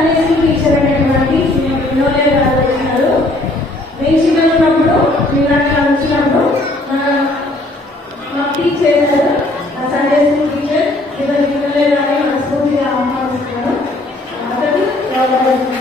Teacher అనేటువంటి వినోలే గారు వచ్చినారు. నేను చిన్నప్పుడు మీరు వచ్చినప్పుడు మాకు టీచ్ చేశారు. ఆ సండే స్కూల్ టీచర్ వినోలే గారిని మనస్ఫూర్తిగా ఆహ్వానిస్తున్నాను. అతను